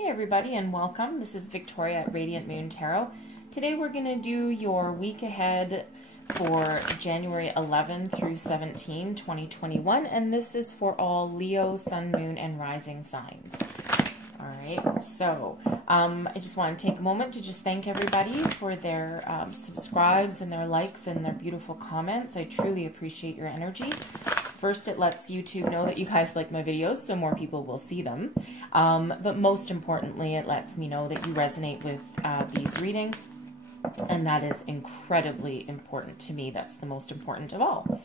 Hey everybody and welcome. This is Victoria at Radiant Moon Tarot. Today we're going to do your week ahead for January 11 through 17, 2021, and this is for all Leo, Sun, Moon, and Rising signs. Alright, so I just want to take a moment to just thank everybody for their subscribes and their likes and their beautiful comments. I truly appreciate your energy. First, it lets YouTube know that you guys like my videos, so more people will see them. But most importantly, it lets me know that you resonate with these readings, and that is incredibly important to me. That's the most important of all.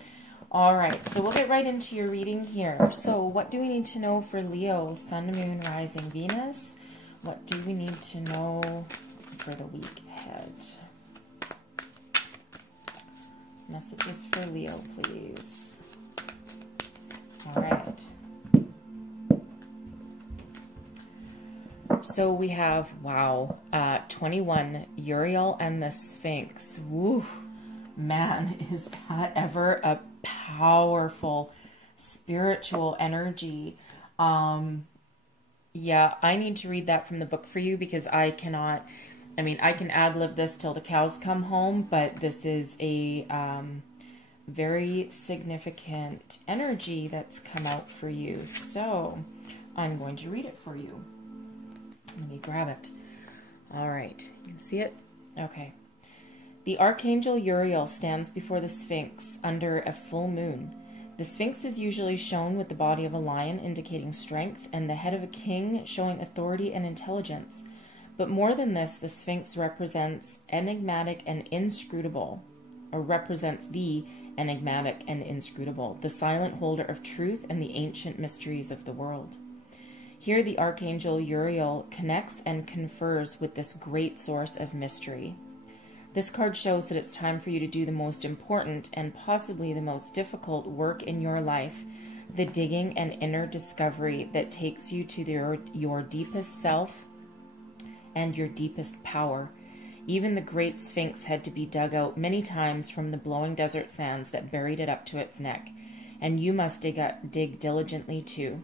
All right, so we'll get right into your reading here. So what do we need to know for Leo, Sun, Moon, Rising, Venus? What do we need to know for the week ahead? Messages for Leo, please. All right. So we have, wow, 21, Uriel and the Sphinx. Woo, man, is that ever a powerful spiritual energy. Yeah, I need to read that from the book for you because I cannot, I mean, I can ad-lib this till the cows come home, but this is a very significant energy that's come out for you. So I'm going to read it for you. Let me grab it. All right, you can see it? Okay. The Archangel Uriel stands before the Sphinx under a full moon. The Sphinx is usually shown with the body of a lion, indicating strength, and the head of a king, showing authority and intelligence. But more than this, the Sphinx represents enigmatic and inscrutable, or represents the enigmatic and inscrutable, the silent holder of truth and the ancient mysteries of the world. Here the Archangel Uriel connects and confers with this great source of mystery. This card shows that it's time for you to do the most important and possibly the most difficult work in your life, the digging and inner discovery that takes you to your deepest self and your deepest power. Even the great Sphinx had to be dug out many times from the blowing desert sands that buried it up to its neck, and you must dig diligently too.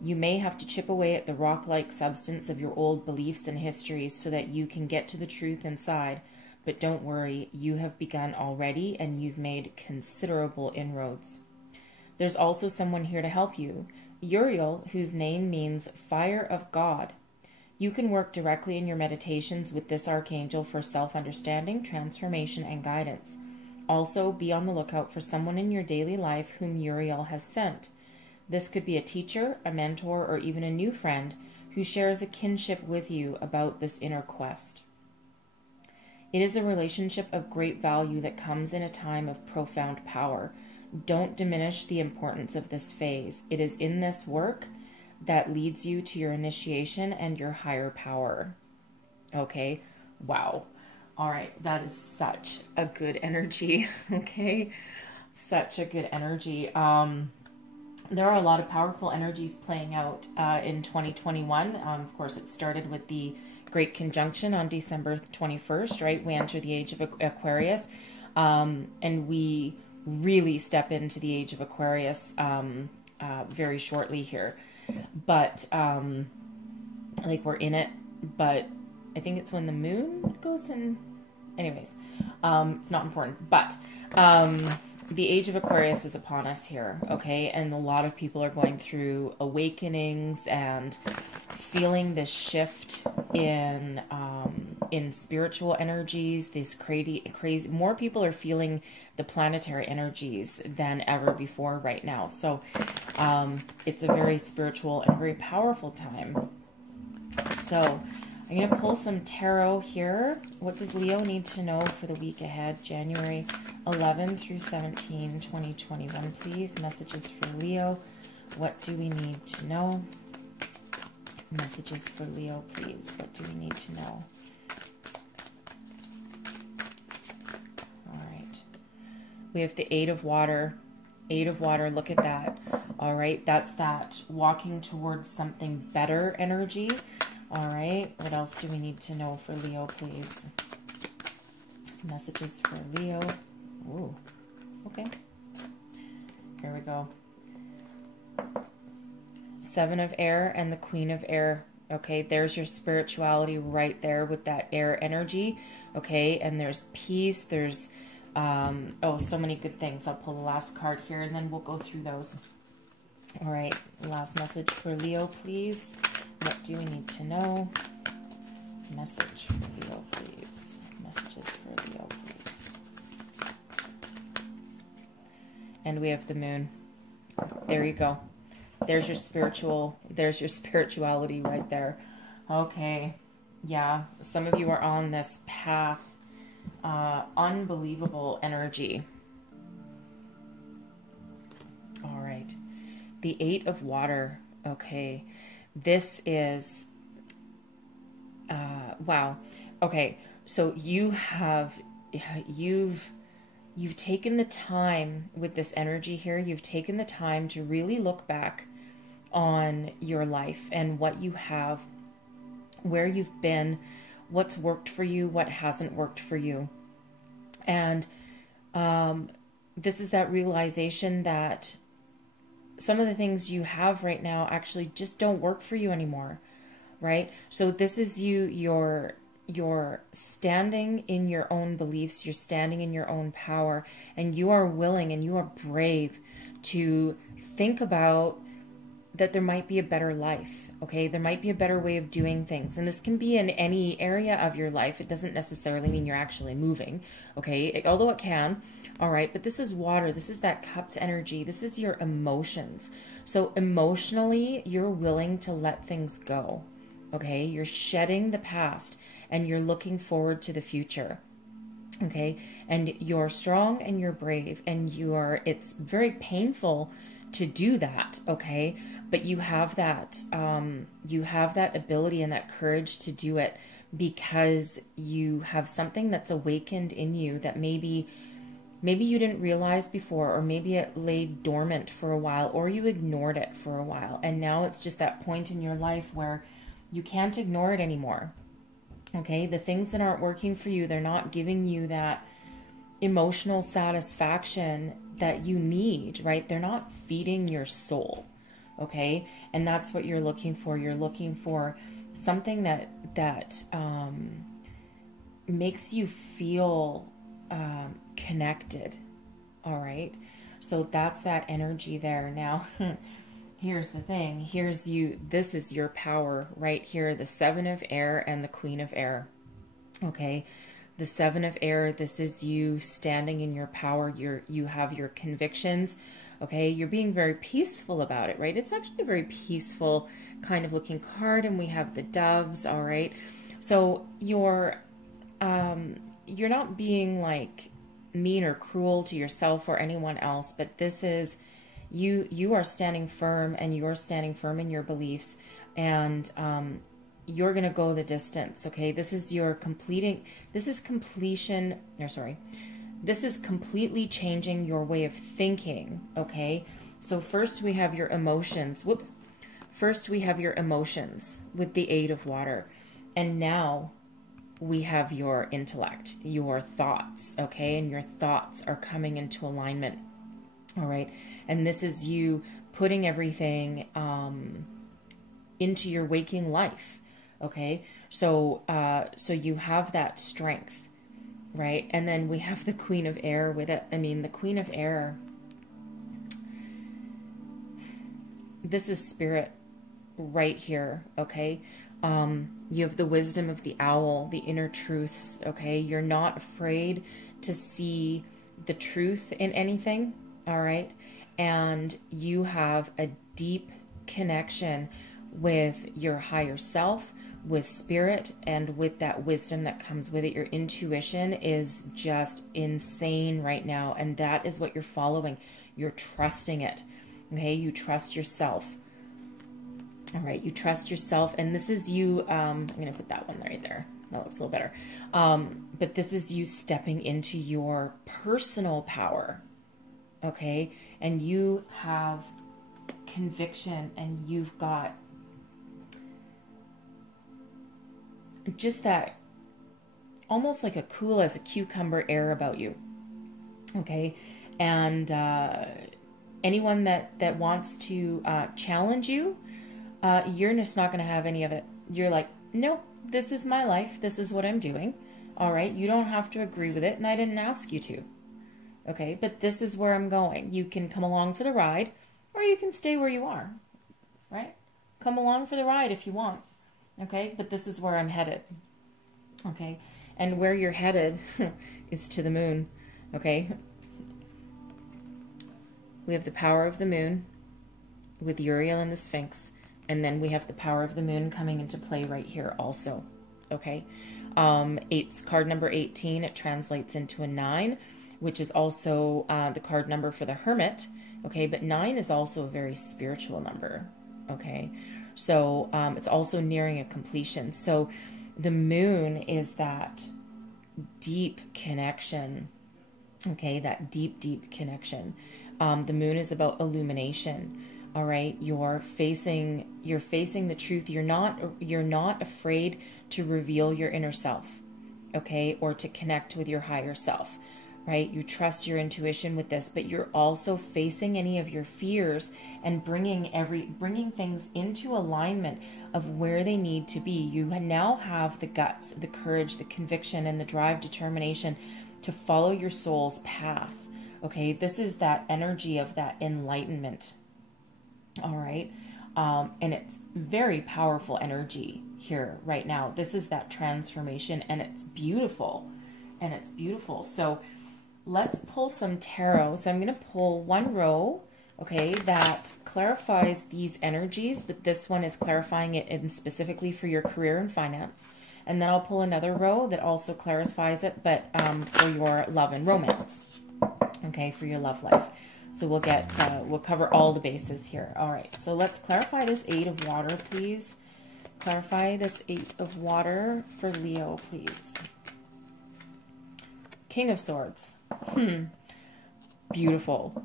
You may have to chip away at the rock-like substance of your old beliefs and histories so that you can get to the truth inside, but don't worry, you have begun already and you've made considerable inroads. There's also someone here to help you, Uriel, whose name means Fire of God. You can work directly in your meditations with this archangel for self-understanding, transformation, and guidance. Also, be on the lookout for someone in your daily life whom Uriel has sent. This could be a teacher, a mentor, or even a new friend who shares a kinship with you about this inner quest. It is a relationship of great value that comes in a time of profound power. Don't diminish the importance of this phase. It is in this work that leads you to your initiation and your higher power. Okay, wow. All right, that is such a good energy, okay? Such a good energy. There are a lot of powerful energies playing out in 2021. Of course, it started with the Great Conjunction on December 21st, right? We enter the age of Aquarius, and we really step into the age of Aquarius very shortly here. But, like, we're in it, but I think it's when the moon goes in. Anyways, it's not important. But the age of Aquarius is upon us here, okay? And a lot of people are going through awakenings and feeling this shift in spiritual energies. These crazy, more people are feeling the planetary energies than ever before right now. So it's a very spiritual and very powerful time. So I'm going to pull some tarot here. What does Leo need to know for the week ahead, January 11 through 17, 2021, please? Messages for Leo. What do we need to know? Messages for Leo, please. What do we need to know? All right. We have the Eight of Water. Eight of Water, look at that. All right, that's that walking towards something better energy. All right, what else do we need to know for Leo, please? Messages for Leo. Ooh, okay. Here we go. Seven of Air and the Queen of Air Okay, there's your spirituality right there with that air energy. Okay, and there's peace. There's, oh, so many good things. I'll pull the last card here and then we'll go through those. All right, last message for Leo, please. What do we need to know? Message for Leo, please. Messages for Leo, please. And we have the moon. There you go. There's your spirituality right there. Okay. Yeah, some of you are on this path. Unbelievable energy. All right. The 8 of water. Okay. This is, wow. Okay. So you've taken the time with this energy here. You've taken the time to really look back on your life and what you have, where you've been, what's worked for you, what hasn't worked for you. And this is that realization that some of the things you have right now actually just don't work for you anymore, right? So this is you're standing in your own beliefs, you're standing in your own power, and you are willing and you are brave to think about that there might be a better life, okay? There might be a better way of doing things. And this can be in any area of your life. It doesn't necessarily mean you're actually moving, okay? Although it can, all right? But this is water. This is that cups energy. This is your emotions. So emotionally, you're willing to let things go, okay? You're shedding the past and you're looking forward to the future, okay? And you're strong and you're brave and it's very painful to do that, okay? But you have that ability and that courage to do it because you have something that's awakened in you that maybe you didn't realize before, or maybe it lay dormant for a while, or you ignored it for a while. And now it's just that point in your life where you can't ignore it anymore. Okay? The things that aren't working for you, they're not giving you that emotional satisfaction that you need, right? They're not feeding your soul. Okay? And that's what you're looking for. You're looking for something that makes you feel connected. All right? So that's that energy there. Now, here's the thing. This is your power right here. The 7 of air and the Queen of air. Okay? The 7 of air, this is you standing in your power. You have your convictions. Okay, you're being very peaceful about it, right? It's actually a very peaceful kind of looking card, and we have the doves, all right? So you're not being like mean or cruel to yourself or anyone else, but this is you are standing firm, and you're standing firm in your beliefs, and you're going to go the distance, okay? This is completely changing your way of thinking, okay? So first we have your emotions. First we have your emotions with the 8 of water. And now we have your intellect, your thoughts, okay? And your thoughts are coming into alignment, all right? And this is you putting everything into your waking life, okay? So you have that strength, right? And then we have the Queen of air with it. I mean, the Queen of air, this is spirit right here, okay? You have the wisdom of the owl, the inner truths, okay? You're not afraid to see the truth in anything, all right? And you have a deep connection with your higher self, with spirit, and with that wisdom that comes with it. Your intuition is just insane right now, and that is what you're following. You're trusting it, okay? You trust yourself. All right, you trust yourself, and this is you, I'm going to put that one right there. That looks a little better. But this is you stepping into your personal power, okay? And you have conviction, and you've got just that almost like a cool as a cucumber air about you, okay? And anyone that wants to challenge you, you're just not going to have any of it. you're like, no, this is my life. This is what I'm doing. All right. You don't have to agree with it. And I didn't ask you to. Okay. But this is where I'm going. You can come along for the ride, or you can stay where you are. Right. Come along for the ride if you want. Okay. But this is where I'm headed. Okay. And where you're headed is to the moon. Okay. We have the power of the moon with Uriel and the Sphinx. And then we have the power of the moon coming into play right here also. Okay. It's card number 18. It translates into a 9, which is also the card number for the Hermit. Okay. But 9 is also a very spiritual number. Okay. So it's also nearing a completion. So the moon is that deep connection. Okay. That deep, deep connection. The moon is about illumination. All right. You're facing the truth. You're not afraid to reveal your inner self. Okay. Or to connect with your higher self, right? You trust your intuition with this, but you're also facing any of your fears and bringing things into alignment of where they need to be. You now have the guts, the courage, the conviction, and the drive, determination to follow your soul's path. Okay. This is that energy of that enlightenment. All right. And it's very powerful energy here right now. This is that transformation, and it's beautiful. And it's beautiful. So let's pull some tarot. So I'm going to pull one row, okay, that clarifies these energies, but this one is clarifying it in specifically for your career and finance. And then I'll pull another row that also clarifies it, but for your love and romance. Okay, for your love life. So we'll cover all the bases here. All right, so let's clarify this 8 of water, please. Clarify this 8 of water for Leo, please. King of Swords. Beautiful.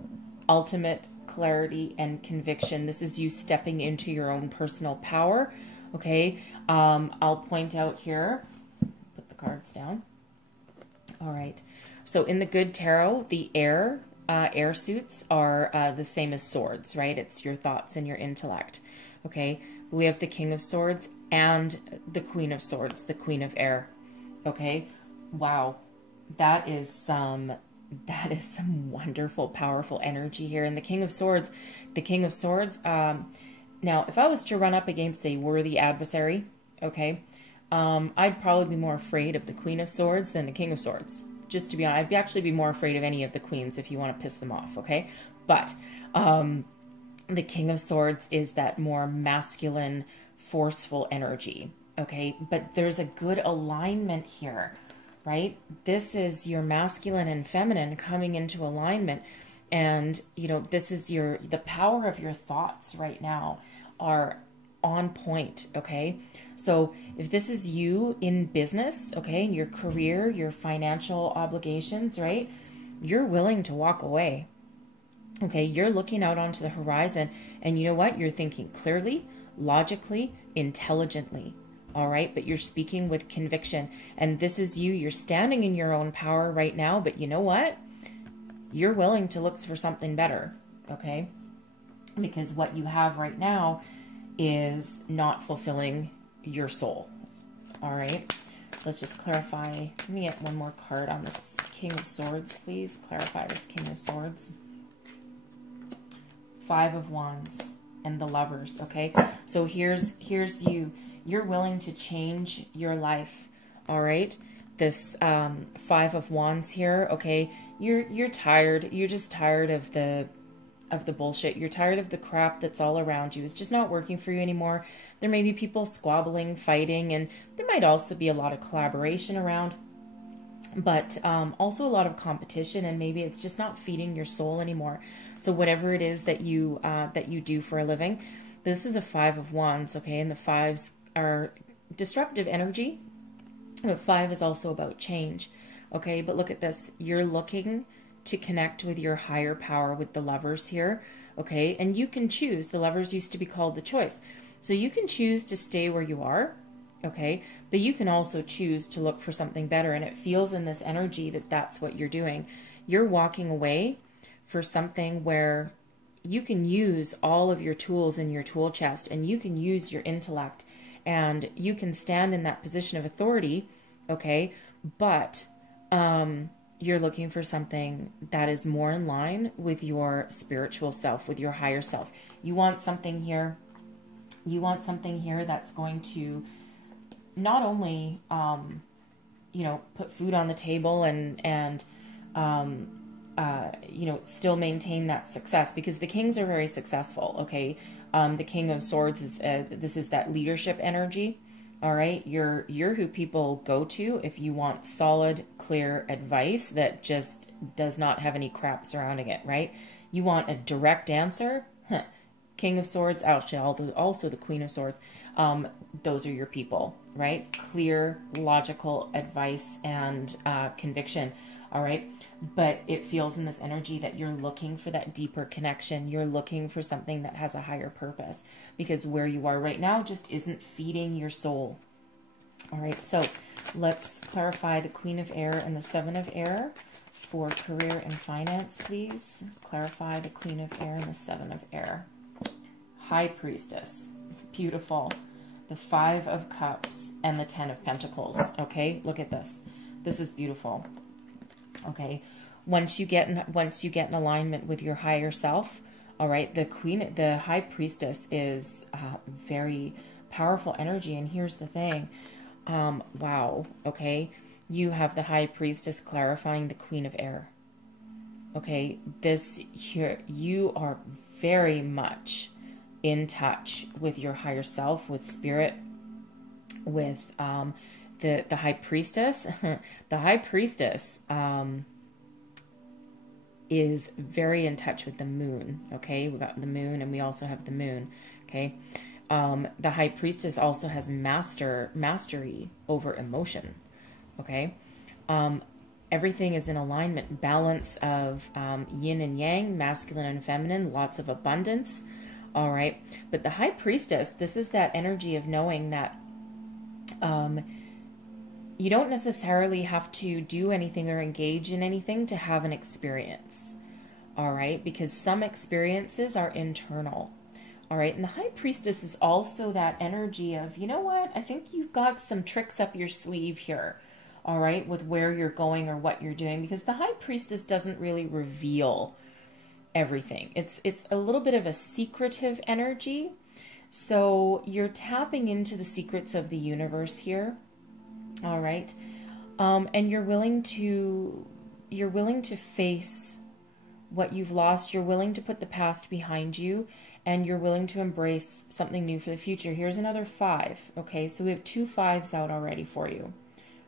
Ultimate clarity and conviction. This is you stepping into your own personal power. Okay, I'll point out here, put the cards down. All right, so in the good tarot, the air suits are the same as swords, right? It's your thoughts and your intellect. Okay, we have the King of Swords and the Queen of Swords, the Queen of Air. Okay, wow, that is some wonderful, powerful energy here. And the King of Swords, now if I was to run up against a worthy adversary, okay, I'd probably be more afraid of the Queen of Swords than the King of Swords. Just to be honest, I'd actually be more afraid of any of the queens if you want to piss them off, okay? But the King of Swords is that more masculine, forceful energy, okay? But there's a good alignment here, right? This is your masculine and feminine coming into alignment. And, you know, this is the power of your thoughts right now are on point, okay? So if this is you in business, okay, in your career, your financial obligations, right, you're willing to walk away, okay? You're looking out onto the horizon, and you know what? You're thinking clearly, logically, intelligently, all right? But you're speaking with conviction, and this is you. You're standing in your own power right now, but you know what? You're willing to look for something better, okay? Because what you have right now is not fulfilling your soul. All right, let's just clarify. Let me get one more card on this King of Swords, please. Clarify this King of Swords. 5 of Wands and the Lovers. Okay, so here's you. You're willing to change your life. All right, this 5 of Wands here. Okay, you're tired. You're just tired of the bullshit. You're tired of the crap that's all around you. It's just not working for you anymore. There may be people squabbling, fighting, and there might also be a lot of collaboration around, but also a lot of competition, and maybe it's just not feeding your soul anymore. So whatever it is that you do for a living, this is a 5 of Wands, okay? And the 5s are disruptive energy, but 5 is also about change, okay? But look at this. You're looking to connect with your higher power with the Lovers here, okay? And you can choose. The Lovers used to be called the Choice. So you can choose to stay where you are, okay? But you can also choose to look for something better. And it feels in this energy that that's what you're doing. You're walking away for something where you can use all of your tools in your tool chest, and you can use your intellect and you can stand in that position of authority, okay, but you're looking for something that is more in line with your spiritual self, with your higher self. You want something here. You want something here that's going to not only, you know, put food on the table and you know, still maintain that success, because the kings are very successful. Okay. The King of Swords is, this is that leadership energy. All right. You're who people go to if you want solid, clear advice that just does not have any crap surrounding it. Right. You want a direct answer. King of Swords, actually, also the Queen of Swords. Those are your people, right? Clear, logical advice and conviction. All right. But it feels in this energy that you're looking for that deeper connection. You're looking for something that has a higher purpose, because where you are right now just isn't feeding your soul. All right. So let's clarify the Queen of Air and the Seven of Air for career and finance, please. Clarify the Queen of Air and the Seven of Air. High Priestess. Beautiful. The Five of Cups and the Ten of Pentacles. Okay. Look at this. This is beautiful. Okay, once you get in alignment with your higher self, all right, the High Priestess is very powerful energy. And here's the thing, wow, okay, you have the High Priestess clarifying the Queen of Air. Okay, this here, you are very much in touch with your higher self, with spirit, with the High Priestess. The High Priestess is very in touch with the moon. Okay, we got the moon and we also have the moon. Okay, the High Priestess also has mastery over emotion. Okay, everything is in alignment, balance of yin and yang, masculine and feminine, lots of abundance. All right, but the High Priestess, this is that energy of knowing that you don't necessarily have to do anything or engage in anything to have an experience. All right, because some experiences are internal. All right, and the High Priestess is also that energy of, you know what, I think you've got some tricks up your sleeve here. All right, with where you're going or what you're doing, because the High Priestess doesn't really reveal everything. It's a little bit of a secretive energy. So you're tapping into the secrets of the universe here. All right. And you're willing to face what you've lost. You're willing to put the past behind you, and you're willing to embrace something new for the future. Here's another 5. Okay. So we have 2 5s out already for you.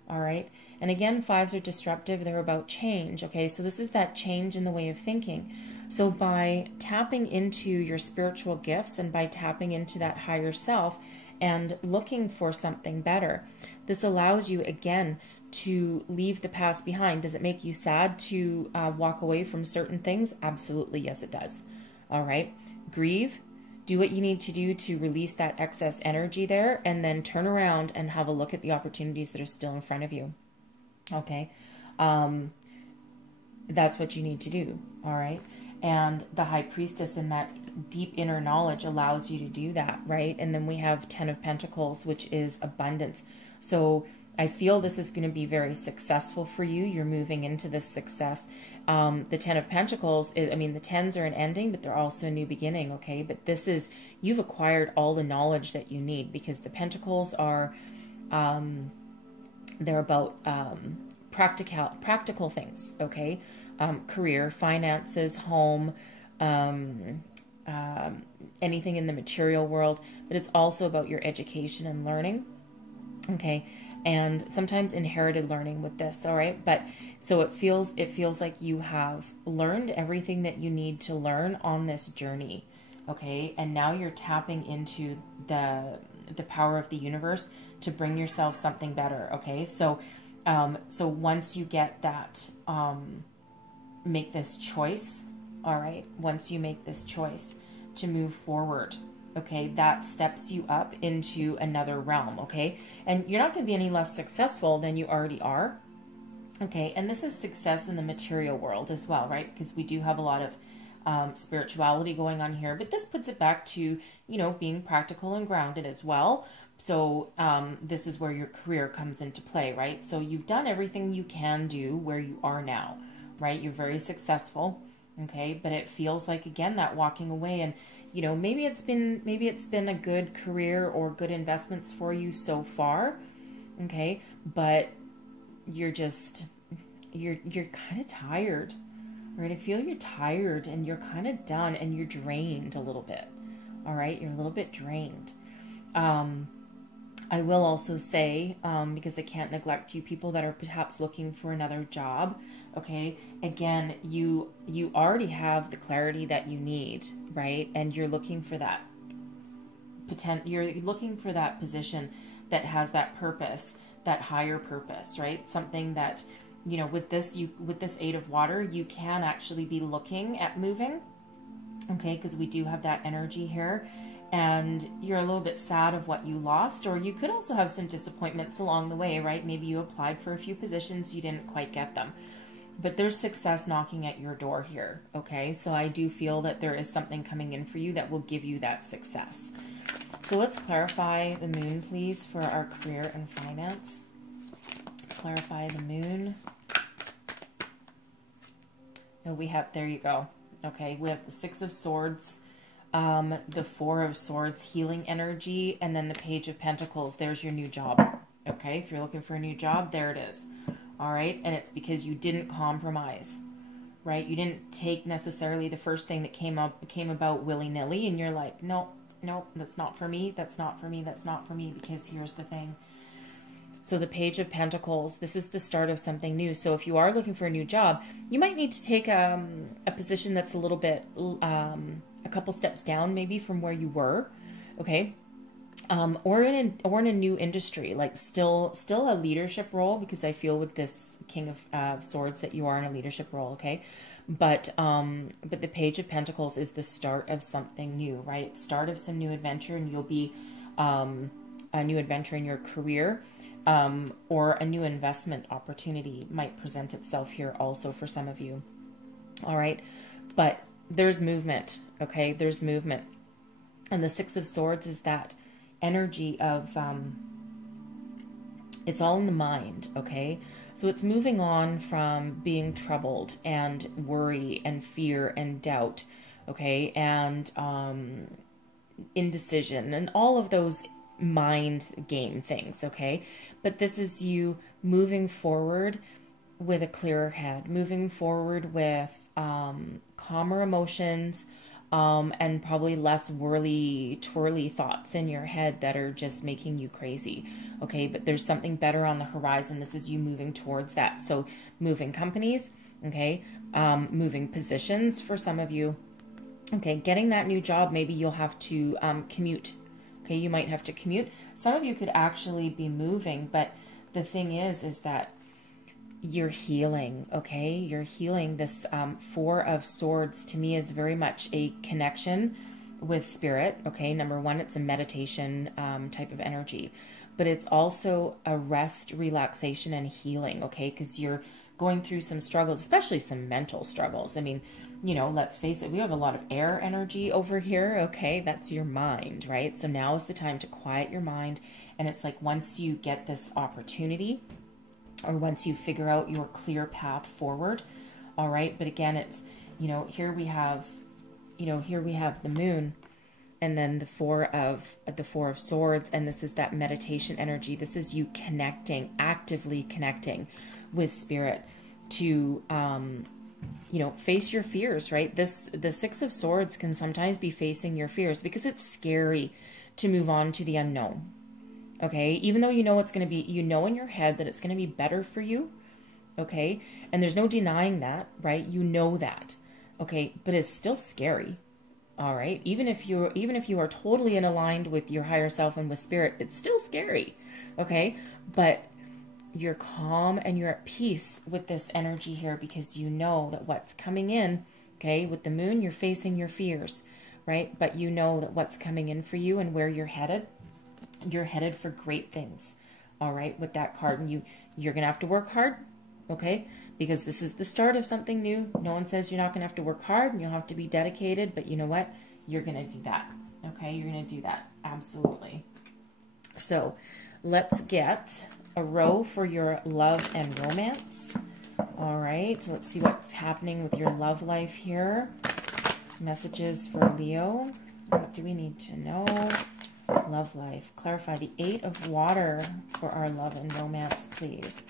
All right. And again, 5s are disruptive. They're about change. Okay. So this is that change in the way of thinking. So by tapping into your spiritual gifts and by tapping into that higher self and looking for something better, this allows you again to leave the past behind. Does it make you sad to walk away from certain things? Absolutely, yes, it does. All right. Grieve. Do what you need to do to release that excess energy there, and then turn around and have a look at the opportunities that are still in front of you. Okay. That's what you need to do. All right. And the High Priestess in that deep inner knowledge allows you to do that, right? And then we have 10 of Pentacles, which is abundance. So I feel this is going to be very successful for you. You're moving into this success. The 10 of Pentacles, I mean, the 10s are an ending, but they're also a new beginning, okay? But this is, you've acquired all the knowledge that you need, because the Pentacles are, they're about practical things, okay? Career, finances, home, anything in the material world, but it's also about your education and learning, okay? And sometimes inherited learning with this, all right? But so it feels like you have learned everything that you need to learn on this journey, okay? And now you're tapping into the power of the universe to bring yourself something better, okay? So once you get that, make this choice, all right? Once you make this choice to move forward, okay, that steps you up into another realm, okay? And you're not going to be any less successful than you already are, okay? And this is success in the material world as well, right? Because we do have a lot of spirituality going on here, but this puts it back to, you know, being practical and grounded as well. So this is where your career comes into play, right? So you've done everything you can do where you are now, right? You're very successful, okay? But it feels like, again, that walking away, and you know, maybe it's been a good career or good investments for you so far, okay? But you're kind of tired, right? I feel you're tired and you're kind of done and you're drained a little bit. All right, you're a little bit drained. I will also say, because I can't neglect you people that are perhaps looking for another job, okay? Again, you already have the clarity that you need, right? And you're looking for that you're looking for that position that has that purpose, that higher purpose, right? Something that, you know, with this Eight of Water, you can actually be looking at moving, okay? Because we do have that energy here. And you're a little bit sad of what you lost, or you could also have some disappointments along the way, right? Maybe you applied for a few positions, you didn't quite get them. But there's success knocking at your door here, okay? So I do feel that there is something coming in for you that will give you that success. So let's clarify the moon, please, for our career and finance. Clarify the moon. And we have, there you go. Okay, we have the Six of Swords, the Four of Swords, healing energy, and then the Page of Pentacles. There's your new job. Okay, if you're looking for a new job, there it is. All right, and it's because you didn't compromise, right? You didn't take necessarily the first thing that came about willy-nilly, and you're like, no, that's not for me, that's not for me, that's not for me, because here's the thing. So the Page of Pentacles, this is the start of something new. So if you are looking for a new job, you might need to take a position that's a little bit, a couple steps down maybe from where you were, okay? Or in a new industry, like still a leadership role, because I feel with this King of Swords that you are in a leadership role, okay? But the Page of Pentacles is the start of something new, right? Start of some new adventure, and you'll be a new adventure in your career, or a new investment opportunity might present itself here also for some of you. All right, but there's movement, okay? There's movement, and the Six of Swords is that energy of it's all in the mind, okay? So it's moving on from being troubled and worry and fear and doubt, okay? And indecision and all of those mind game things, okay? But this is you moving forward with a clearer head, moving forward with calmer emotions, and probably less twirly thoughts in your head that are just making you crazy, okay? But there's something better on the horizon. This is you moving towards that. So moving companies, okay? Moving positions for some of you, okay? Getting that new job, maybe you'll have to commute, okay? You might have to commute. Some of you could actually be moving, but the thing is that you're healing, okay? You're healing. This Four of Swords to me is very much a connection with spirit, okay? Number one, it's a meditation type of energy, but it's also a rest, relaxation, and healing, okay? Because you're going through some struggles, especially some mental struggles. I mean, you know, let's face it, we have a lot of air energy over here, okay? That's your mind, right? So now is the time to quiet your mind. And it's like once you get this opportunity, or once you figure out your clear path forward, all right? But again, it's, you know, here we have the moon, and then the Four of Swords, and this is that meditation energy. This is you connecting, actively connecting with spirit to, you know, face your fears, right? The Six of Swords can sometimes be facing your fears because it's scary to move on to the unknown. Okay, even though you know it's going to be, you know in your head that it's going to be better for you, okay? And there's no denying that, right? You know that, okay? But it's still scary, all right? Even if you are totally aligned with your higher self and with spirit, it's still scary, okay? But you're calm and you're at peace with this energy here because you know that what's coming in, okay? With the moon, you're facing your fears, right? But you know that what's coming in for you and where you're headed for great things, all right, with that card. And you're gonna have to work hard, okay, because this is the start of something new. No one says you're not gonna have to work hard and you'll have to be dedicated, but you know what, you're gonna do that, okay? You're gonna do that, absolutely. So let's get a row for your love and romance. All right, let's see what's happening with your love life here. Messages for Leo. What do we need to know? Love life. Clarify the 8 of water for our love and romance, please.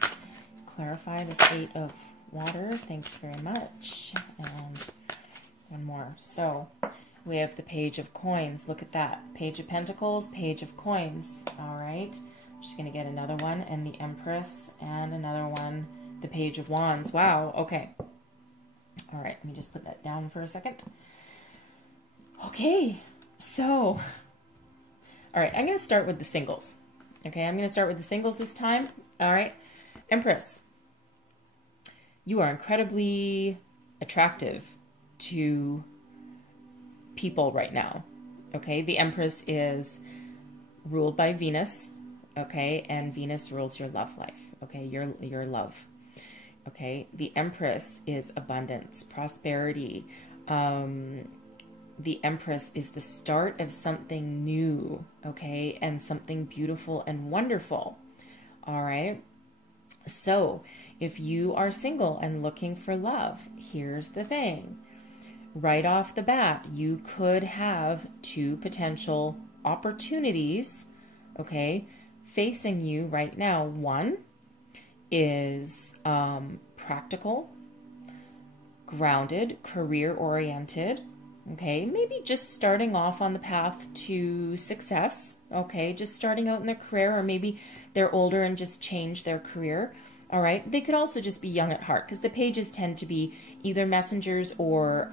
Clarify this 8 of water. Thanks very much. And one more. So we have the Page of Coins. Look at that. Page of Pentacles, Page of Coins. All right. I'm just going to get another one. And the Empress. And another one. The Page of Wands. Wow. Okay. All right. Let me just put that down for a second. Okay. So, all right. I'm going to start with the singles. Okay. I'm going to start with the singles this time. All right. Empress. You are incredibly attractive to people right now. Okay. The Empress is ruled by Venus. Okay. And Venus rules your love life. Okay. Your love. Okay. The Empress is abundance, prosperity. The Empress is the start of something new. Okay. And something beautiful and wonderful. All right. So if you are single and looking for love, here's the thing. Right off the bat, you could have 2 potential opportunities, okay, facing you right now. One is practical, grounded, career-oriented, okay, maybe just starting off on the path to success, okay, just starting out in their career, or maybe they're older and just changed their career. All right. They could also just be young at heart, because the pages tend to be either messengers or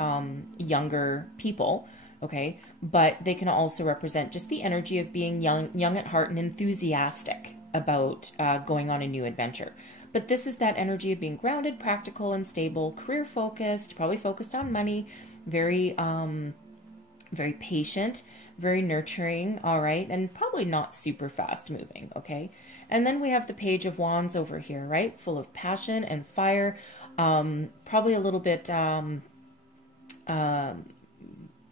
younger people. Okay. But they can also represent just the energy of being young at heart and enthusiastic about going on a new adventure. But this is that energy of being grounded, practical, and stable, career focused, probably focused on money, very patient, very nurturing. All right. And probably not super fast moving. Okay. And then we have the Page of Wands over here, right? Full of passion and fire. Probably a little bit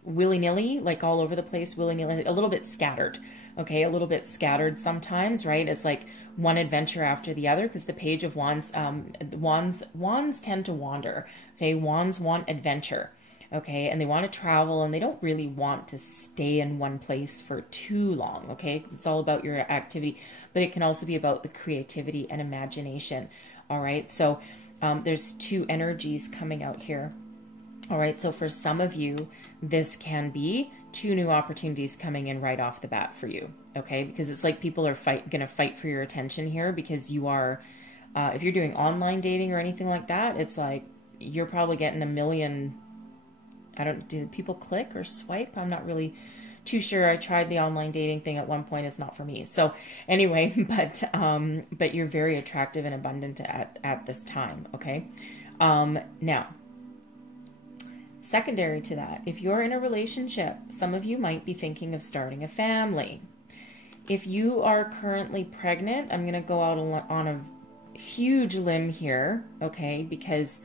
willy-nilly, like all over the place, willy-nilly, a little bit scattered. Okay, a little bit scattered sometimes, right? It's like one adventure after the other, because the Page of Wands, wands tend to wander. Okay, wands want adventure. Okay, and they want to travel, and they don't really want to stay in one place for too long, okay? 'Cause it's all about your activity, but it can also be about the creativity and imagination, all right? So there's 2 energies coming out here, all right? So for some of you, this can be 2 new opportunities coming in right off the bat for you, okay? Because it's like people are going to fight for your attention here, because you are, if you're doing online dating or anything like that, it's like you're probably getting a million. Do people click or swipe? I'm not really too sure. I tried the online dating thing at one point. It's not for me. So anyway, but you're very attractive and abundant at this time. Okay. Now, secondary to that, if you're in a relationship, some of you might be thinking of starting a family. If you are currently pregnant, I'm going to go out on a huge limb here. Okay. Because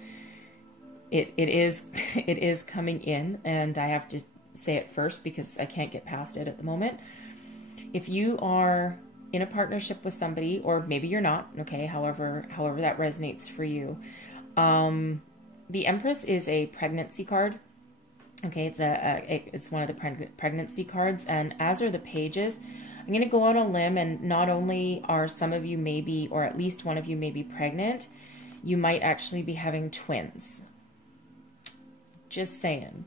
it is coming in, and I have to say it first because I can't get past it at the moment. If you are in a partnership with somebody, or maybe you're not, okay, however that resonates for you, the Empress is a pregnancy card. Okay, it's one of the pregnancy cards, and as are the pages. I'm going to go out on a limb, and not only are some of you maybe, or at least one of you may be pregnant, you might actually be having twins. Just saying.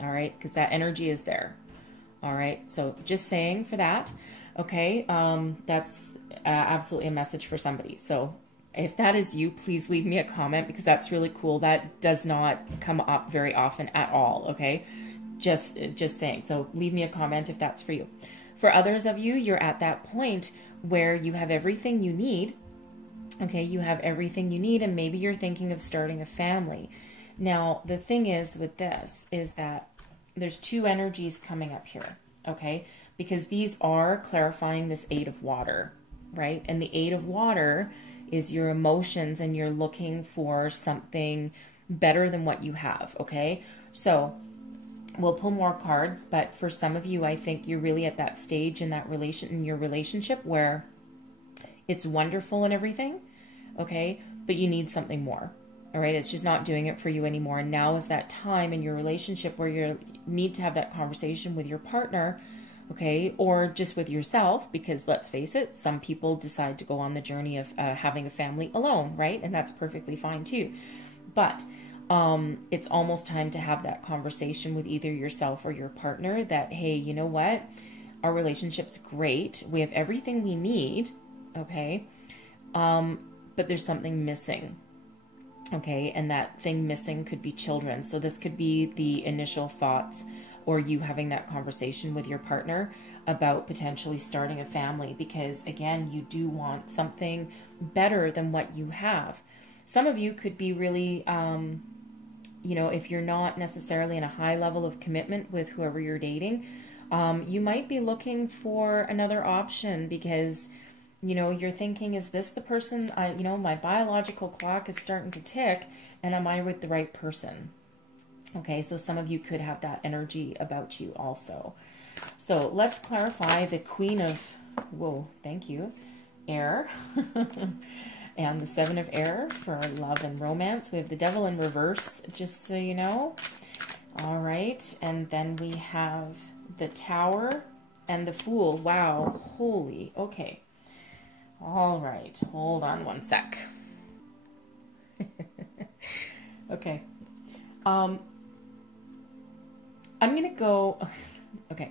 All right, because that energy is there. All right, so just saying for that. Okay, that's absolutely a message for somebody. So if that is you, please leave me a comment, because that's really cool. That does not come up very often at all. Okay, just saying. So leave me a comment if that's for you. For others of you, you're at that point where you have everything you need. Okay, you have everything you need, and maybe you're thinking of starting a family. Now, the thing is with this is that there's 2 energies coming up here, okay? Because these are clarifying this 8 of water, right? And the 8 of water is your emotions, and you're looking for something better than what you have, okay? So We'll pull more cards, but for some of you, I think you're really at that stage in your relationship where it's wonderful and everything, okay, but you need something more. All right, it's just not doing it for you anymore. And now is that time in your relationship where you need to have that conversation with your partner, okay, or just with yourself, because let's face it, some people decide to go on the journey of having a family alone, right? And that's perfectly fine too. But it's almost time to have that conversation with either yourself or your partner that, hey, you know what? Our relationship's great. We have everything we need, okay? But there's something missing, okay? And that thing missing could be children. So this could be the initial thoughts or you having that conversation with your partner about potentially starting a family, because again, you do want something better than what you have. Some of you could be really, you know, if you're not necessarily in a high level of commitment with whoever you're dating, you might be looking for another option because, you know, you're thinking, is this the person, you know, my biological clock is starting to tick, and am I with the right person? Okay, so some of you could have that energy about you also. So let's clarify the Queen of, whoa, thank you, Air. And the Seven of Air for love and romance. We have the Devil in reverse, just so you know. All right, and then we have the Tower and the Fool. Wow, holy, okay. All right, hold on one sec. Okay. I'm gonna go, okay.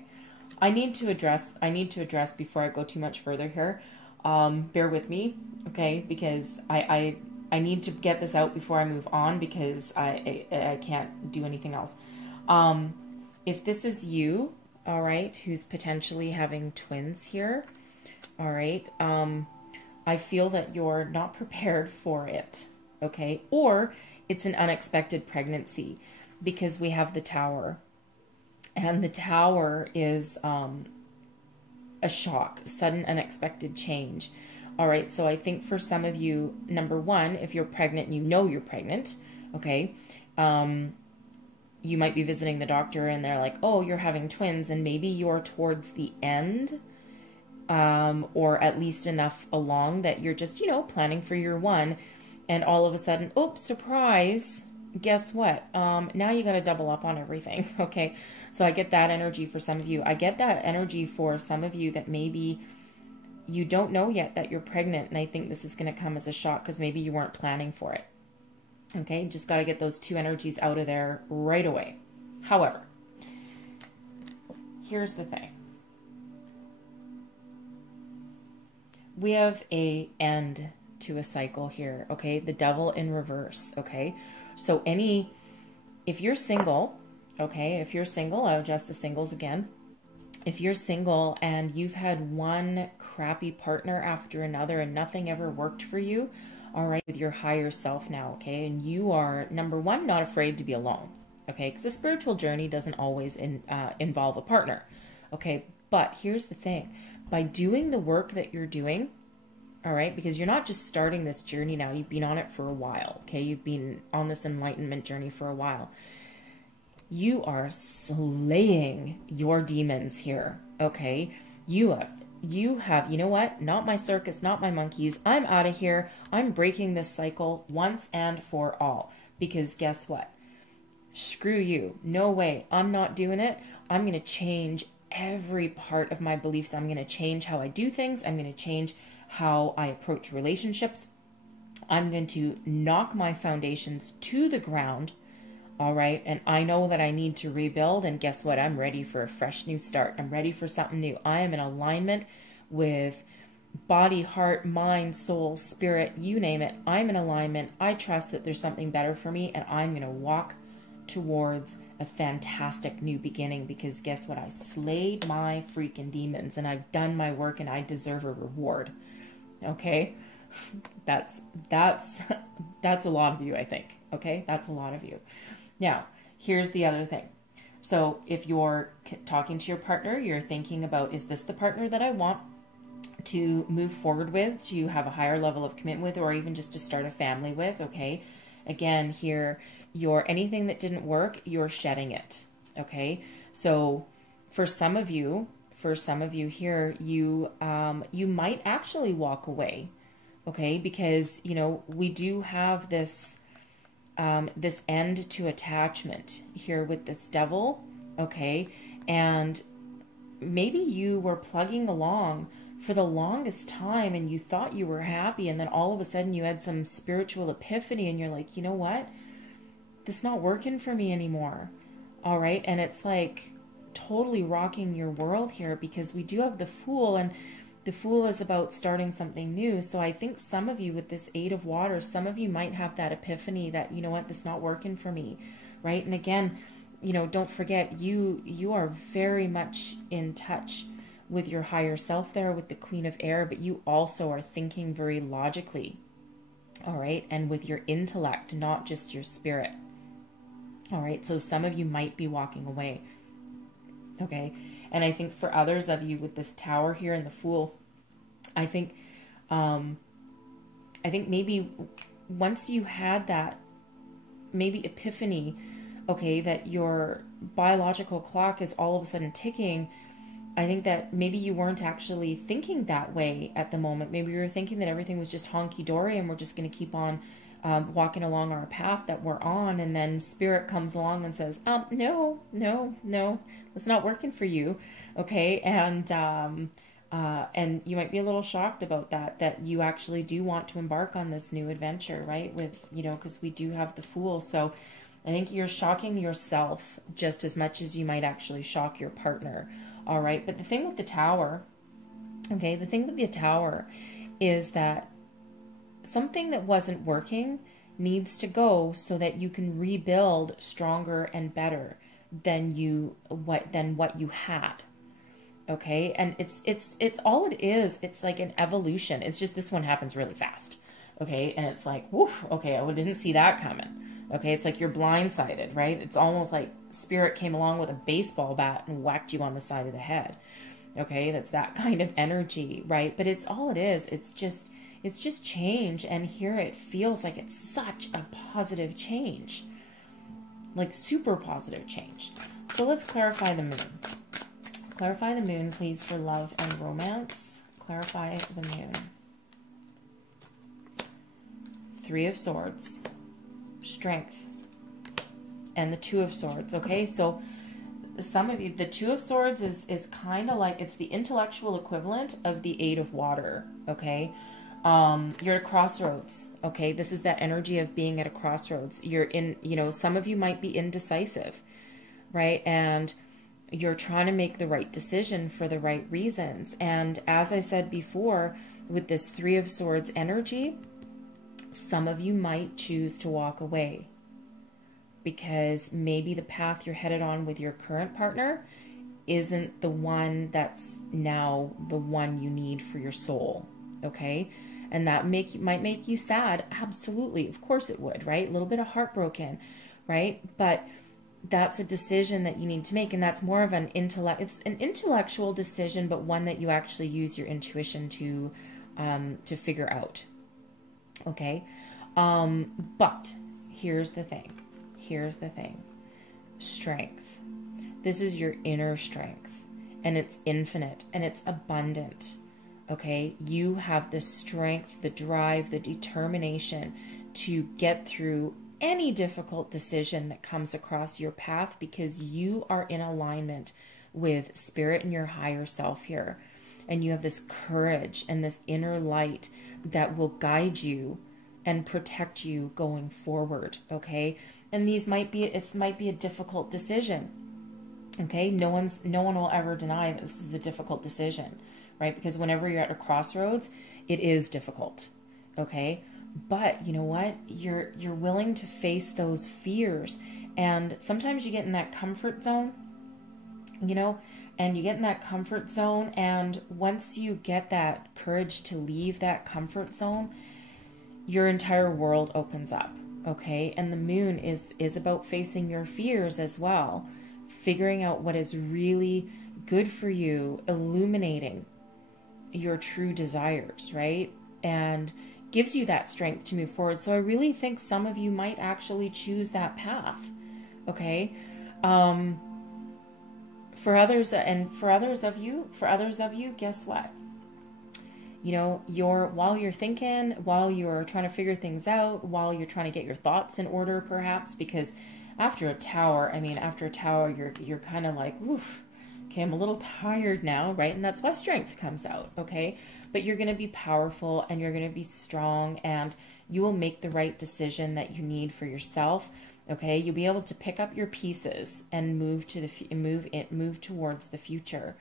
I need to address before I go too much further here. Bear with me, okay, because I need to get this out before I move on, because I can't do anything else. If this is you, all right, who's potentially having twins here, all right, I feel that you're not prepared for it, okay, or it's an unexpected pregnancy, because we have the Tower, and the Tower is a shock, sudden, unexpected change. All right, so I think for some of you, number one, if you're pregnant and you know you're pregnant, okay, you might be visiting the doctor and they're like, oh, you're having twins, and maybe you're towards the end, or at least enough along that you're just, you know, planning for year one, and all of a sudden, oops, surprise, guess what? Now you got to double up on everything, okay? So I get that energy for some of you. I get that energy for some of you that maybe you don't know yet that you're pregnant, and I think this is going to come as a shock because maybe you weren't planning for it. Okay, just got to get those two energies out of there right away. However, here's the thing. We have an end to a cycle here, okay? The Devil in reverse, okay? So if you're single, okay, if you're single, I'll adjust the singles again. If you're single and you've had one crappy partner after another and nothing ever worked for you, all right, with your higher self now, okay, and you are, number one, not afraid to be alone, okay, because the spiritual journey doesn't always involve a partner, okay, but here's the thing, by doing the work that you're doing, all right, because you're not just starting this journey now, you've been on it for a while, okay, you've been on this enlightenment journey for a while. You are slaying your demons here, okay? You have, you know what? Not my circus, not my monkeys. I'm out of here. I'm breaking this cycle once and for all. Because guess what? Screw you. No way. I'm not doing it. I'm going to change every part of my beliefs. I'm going to change how I do things. I'm going to change how I approach relationships. I'm going to knock my foundations to the ground. All right. And I know that I need to rebuild. And guess what? I'm ready for a fresh new start. I'm ready for something new. I am in alignment with body, heart, mind, soul, spirit, you name it. I'm in alignment. I trust that there's something better for me. And I'm going to walk towards a fantastic new beginning, because guess what? I slayed my freaking demons and I've done my work and I deserve a reward. Okay. That's a lot of you, I think. Okay. That's a lot of you. Now, here's the other thing. So if you're talking to your partner, you're thinking about, is this the partner that I want to move forward with, to have a higher level of commitment with, or even just to start a family with? Okay. Again, here, anything that didn't work, you're shedding it. Okay. So for some of you here, you might actually walk away. Okay. Because, you know, we do have this, this end to attachment here with this devil. Okay. And maybe you were plugging along for the longest time and you thought you were happy, and then all of a sudden you had some spiritual epiphany and you're like, you know what? This is not working for me anymore. All right. And it's like totally rocking your world here, because we do have the Fool, and the Fool is about starting something new. So I think some of you with this Eight of Water, some of you might have that epiphany that, you know what, this is not working for me. Right. And again, you know, don't forget, you are very much in touch with your higher self there with the Queen of Air, but you also are thinking very logically. All right. And with your intellect, not just your spirit. All right. So some of you might be walking away. Okay. And I think for others of you with this Tower here and the Fool, I think maybe once you had that maybe epiphany, okay, that your biological clock is all of a sudden ticking, I think that maybe you weren't actually thinking that way at the moment. Maybe you were thinking that everything was just honky-dory and we're just going to keep on walking along our path that we're on. And then Spirit comes along and says, no, it's not working for you. Okay. And you might be a little shocked about that you actually do want to embark on this new adventure, right? With, you know, because we do have the Fool. So I think you're shocking yourself just as much as you might actually shock your partner. All right. But the thing with the Tower, okay, the thing with the Tower is that something that wasn't working needs to go so that you can rebuild stronger and better than what you had. Okay. And it's all it is. It's like an evolution. It's just this one happens really fast. Okay. And it's like, woof, okay, I didn't see that coming. Okay, it's like you're blindsided, right? It's almost like Spirit came along with a baseball bat and whacked you on the side of the head. Okay, that's that kind of energy, right? But it's all it is. It's just change. And here it feels like it's such a positive change, like super positive change. So let's clarify the Moon. Clarify the Moon, please, for love and romance. Clarify the Moon. Three of Swords. Strength, and the Two of Swords. Okay, so some of you, the Two of Swords is kind of like, it's the intellectual equivalent of the Eight of Water. Okay, you're at a crossroads. Okay, this is that energy of being at a crossroads. You're in, you know, some of you might be indecisive, right? And you're trying to make the right decision for the right reasons. And as I said before, with this Three of Swords energy, some of you might choose to walk away because maybe the path you're headed on with your current partner isn't the one that's now the one you need for your soul. Okay. And that might make you sad. Absolutely. Of course it would, right? A little bit of heartbroken, right? But that's a decision that you need to make. And that's more of an it's an intellectual decision, but one that you actually use your intuition to figure out. Okay. But here's the thing. Strength. This is your inner strength, and it's infinite and it's abundant. Okay. You have the strength, the drive, the determination to get through any difficult decision that comes across your path, because you are in alignment with Spirit and your higher self here. And you have this courage and this inner light that will guide you and protect you going forward. Okay. And it might be a difficult decision. Okay. No one will ever deny that this is a difficult decision, right? Because whenever you're at a crossroads, it is difficult. Okay. But you know what? You're willing to face those fears. And sometimes you get in that comfort zone, you know, and you get in that comfort zone. And once you get that courage to leave that comfort zone, your entire world opens up. Okay. And the Moon is about facing your fears as well, figuring out what is really good for you, illuminating your true desires, right? And gives you that strength to move forward. So I really think some of you might actually choose that path. Okay. for others, and for others of you, guess what? You know, while you're thinking, while you're trying to figure things out, while you're trying to get your thoughts in order, perhaps, because after a tower, you're kind of like, oof, okay, I'm a little tired now, right? And that's why strength comes out, okay? But you're going to be powerful and you're going to be strong, and you will make the right decision that you need for yourself, okay? You'll be able to pick up your pieces and move towards the future.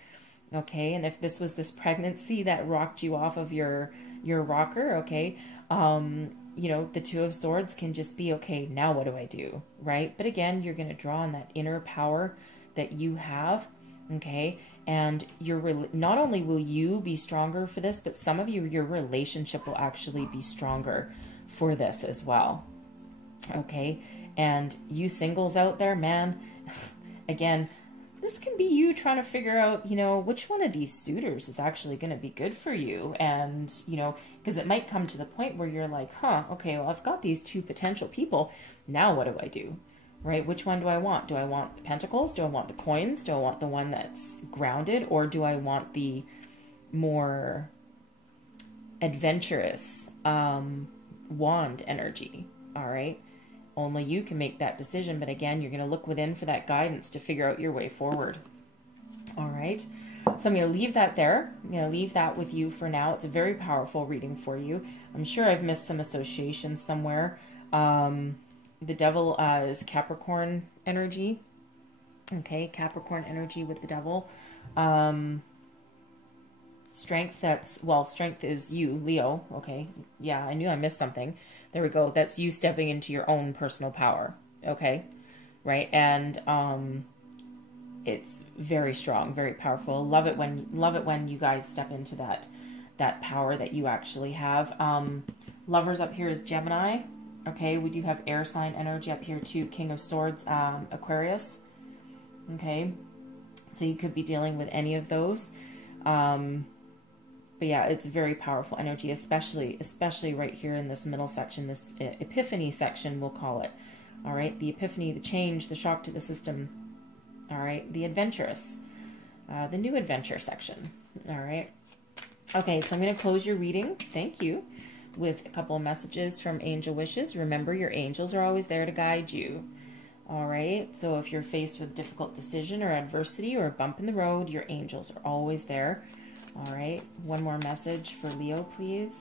Okay, and if this was this pregnancy that rocked you off of your rocker, okay, you know, the Two of Swords can just be, okay, now what do I do, right? But again, you're going to draw on that inner power that you have, okay, and not only will you be stronger for this, but some of you, your relationship will actually be stronger for this as well, okay? And you singles out there, man, again, this can be you trying to figure out, you know, which one of these suitors is actually going to be good for you. And, you know, because it might come to the point where you're like, huh, okay, well, I've got these two potential people. Now what do I do? Right? Which one do I want? Do I want the pentacles? Do I want the coins? Do I want the one that's grounded? Or do I want the more adventurous wand energy? All right. Only you can make that decision. But again, you're going to look within for that guidance to figure out your way forward. All right. So I'm going to leave that there. I'm going to leave that with you for now. It's a very powerful reading for you. I'm sure I've missed some associations somewhere. The devil is Capricorn energy. Okay. Capricorn energy with the devil. Strength, strength is you, Leo. Okay. Yeah, I knew I missed something. There we go. That's you stepping into your own personal power. Okay. Right. And, it's very strong, very powerful. Love it when you guys step into that power that you actually have. Lovers up here is Gemini. Okay. We do have air sign energy up here too. King of Swords, Aquarius. Okay. So you could be dealing with any of those. But yeah, it's very powerful energy, especially right here in this middle section, this epiphany section, we'll call it. All right. The epiphany, the change, the shock to the system. All right. The adventurous, the new adventure section. All right. Okay. So I'm going to close your reading. Thank you. With a couple of messages from Angel Wishes. Remember, your angels are always there to guide you. All right. So if you're faced with difficult decision or adversity or a bump in the road, your angels are always there. All right, one more message for Leo, please.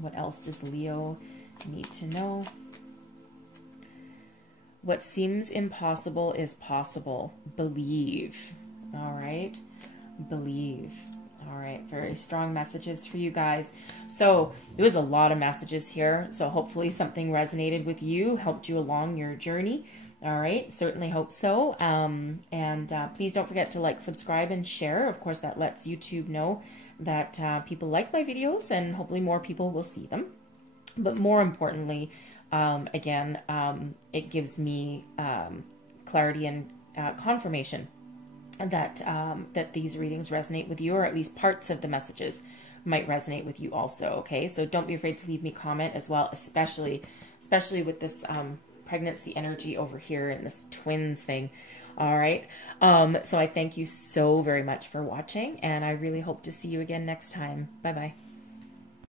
What else does Leo need to know? What seems impossible is possible. Believe. All right, believe. All right, very strong messages for you guys. So there was a lot of messages here. So hopefully something resonated with you, helped you along your journey. All right, certainly hope so. Please don't forget to like, subscribe, and share. Of course, that lets YouTube know that people like my videos, and hopefully more people will see them. But more importantly, it gives me clarity and confirmation that these readings resonate with you, or at least parts of the messages might resonate with you also. Okay, so don't be afraid to leave me a comment as well, especially with this pregnancy energy over here and this twins thing. All right. So I thank you so very much for watching, and I really hope to see you again next time. Bye-bye.